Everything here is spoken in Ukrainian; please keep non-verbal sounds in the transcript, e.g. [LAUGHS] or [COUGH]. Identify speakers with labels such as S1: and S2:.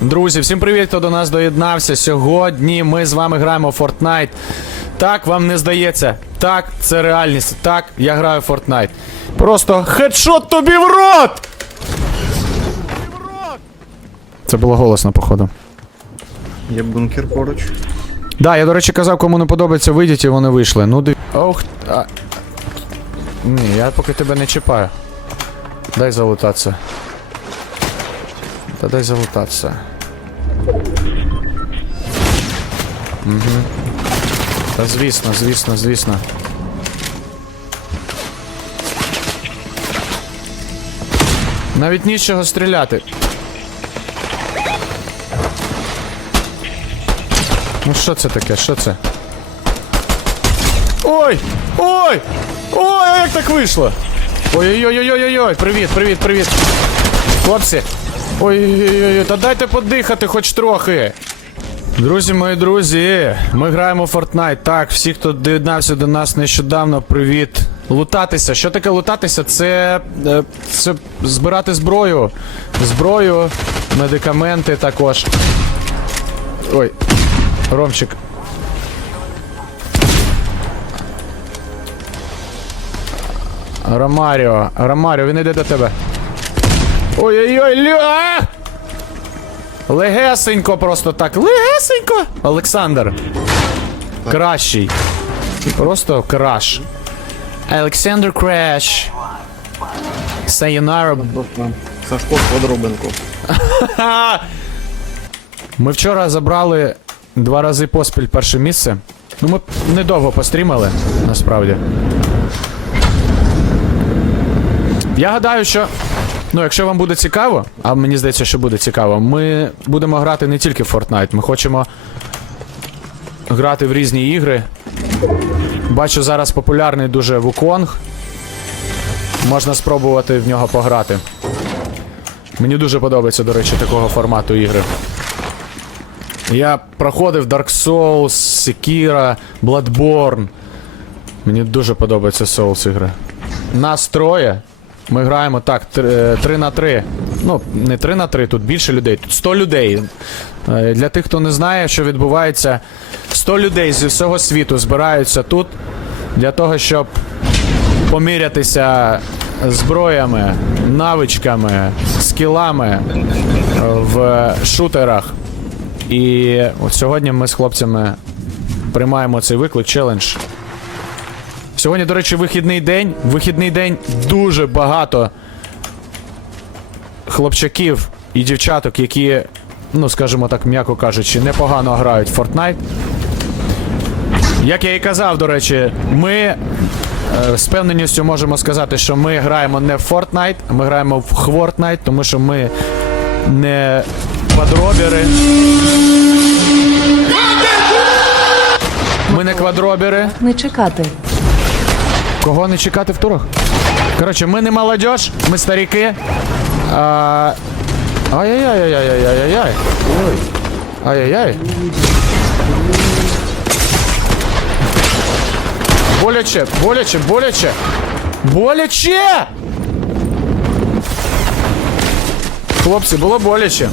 S1: Друзі, всім привіт, хто до нас доєднався. Сьогодні ми з вами граємо в Fortnite. Так, вам не здається. Так, це реальність. Так, я граю в Fortnite. Просто хедшот тобі в рот! Це було голосно, походу.
S2: Є бункер поруч.
S1: Да, я, до речі, казав, кому не подобається, вийдіть і вони вийшли. Ну див... Ох. А... Ні, я поки тебе не чіпаю. Дай залутатися. Та дай залутатися. Угу. Та звісно, звісно, звісно. Навіть нічого стріляти. Ну що це таке? Що це? Ой! Ой! Ой, а як так вийшло? Ой-ой-ой-ой-ой-ой! Привіт, привіт, привіт! Хлопці! Ой-ой-ой, та дайте подихати хоч трохи. Друзі мої друзі, ми граємо в Fortnite. Так, всі, хто доєднався до нас нещодавно, привіт. Лутатися. Що таке лутатися? Це, е, це збирати зброю. Зброю, медикаменти також. Ой, Ромчик. Ромаріо, Ромаріо, він йде до тебе. Ой-ой-ой, ля! Легесенько просто так. Легесенько! Олександр. Кращий. Просто краш. Олександр Краш. Sayonara.
S2: Сашко Подробенко. [LAUGHS]
S1: Ми вчора забрали два рази поспіль перше місце. Ну, ми недовго пострімали, насправді. Я гадаю, що. Ну, якщо вам буде цікаво, а мені здається, що буде цікаво, ми будемо грати не тільки в Fortnite, ми хочемо грати в різні ігри. Бачу, зараз популярний дуже Wukong. Можна спробувати в нього пограти. Мені дуже подобається, до речі, такого формату ігри. Я проходив Dark Souls, Sekiro, Bloodborne. Мені дуже подобаються Souls ігри. Нас троє. Ми граємо так, 3 на 3. Ну, не 3 на 3, тут більше людей, тут 100 людей. Е, Для тих, хто не знає, що відбувається, 100 людей зі всього світу збираються тут для того, щоб помірятися зброями, навичками, скілами е, в шутерах. І от сьогодні ми з хлопцями приймаємо цей виклик, челендж. Сьогодні, до речі, вихідний день. Вихідний день дуже багато хлопчаків і дівчаток, які, ну скажімо так, м'яко кажучи, непогано грають в Fortnite. Як я і казав, до речі, ми е, з певненістю можемо сказати, що ми граємо не в Fortnite, ми граємо в Хвортнайт, тому що ми не квадробіри. Ми не квадробіри.
S3: Не чекати.
S1: Кого не чекати в турах? Коротше, ми не молодіж, ми старіки. А... Ай-яй-яй-яй-яй-яй-яй. Ой. Ай-яй-яй. Боляче, боляче, боляче. Боляче! Хлопці, було боляче.